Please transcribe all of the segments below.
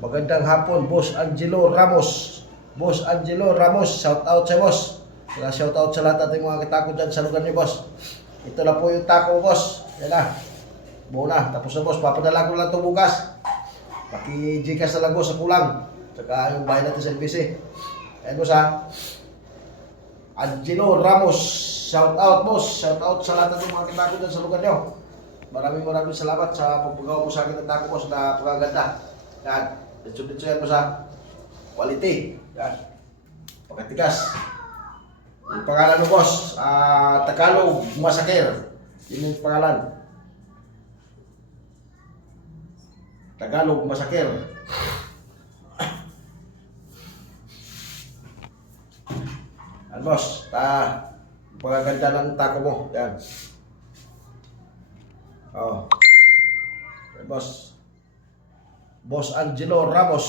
Magandang hapon, Boss Angelo Ramos. Boss Angelo Ramos, shout out sa boss. Saka shout out sa lahat ating mga katako dyan sa lugar ni boss. Ito na po yung taco, boss. Yan na. Buo na. Tapos na, boss. Papadala ko lang ito bukas. Paki-Gcash na lang, boss, sa kulang. Saka yung bahay natin sa LBC. Ayan, boss, ha. Angelo Ramos, shout out, boss. Shout out sa lahat ating mga katako dyan sa lugar nyo. Maraming salamat sa pagpagawa mo sa akin ng taco, boss, na pagkaganda. Yan. Dito yan mo sa quality. Yan. Pagkatigas. Yung pangalan mo, boss, Tagalog Massacre. Yun yung pangalan. Tagalog Massacre. Yan, boss. Pagkaganda ng taco mo. Yan. Oh. Yan, boss. Boss Angelo Ramos,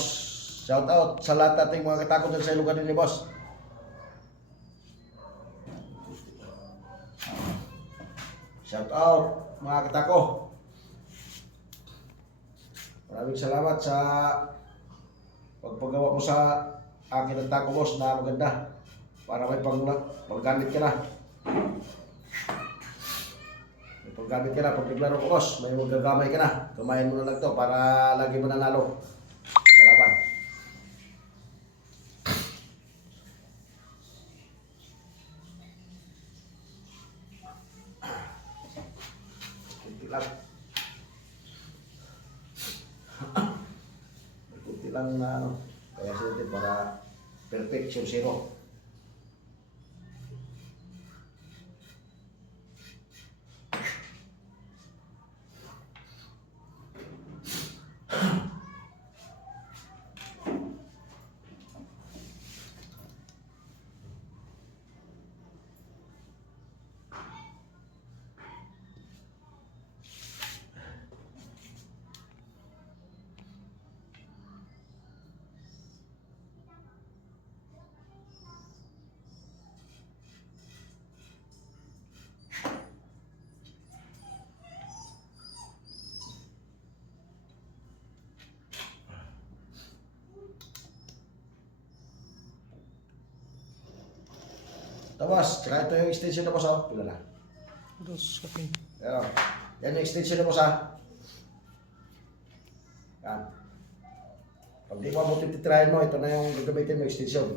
shout out sa lahat ating mga katako dyan sa lugar ni boss. Shout out mga katako. Maraming salamat sa pagpagawa mo sa akin ng taco, boss, na maganda para may paggamit ka na. Paggamit ka na, pag naglaro ko, boss, may magagamay ka na. Kumain mo na lang to para lagi mo nanalo. Salamat. Kunti lang. Kunti lang na ano. Kaya sinatin para perfect, zero. Tapos, tsaka ito yung extension na boss, oh. Pila na. Dos, okay. Pero, yan yung extension na boss, ha. Yan. Pag di mo titirahin mo, ito na yung gagamitin mo extension.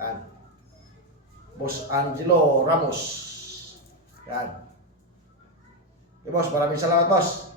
Yan. Boss Angelo Ramos. Yan. Okay, boss, maraming salamat, boss.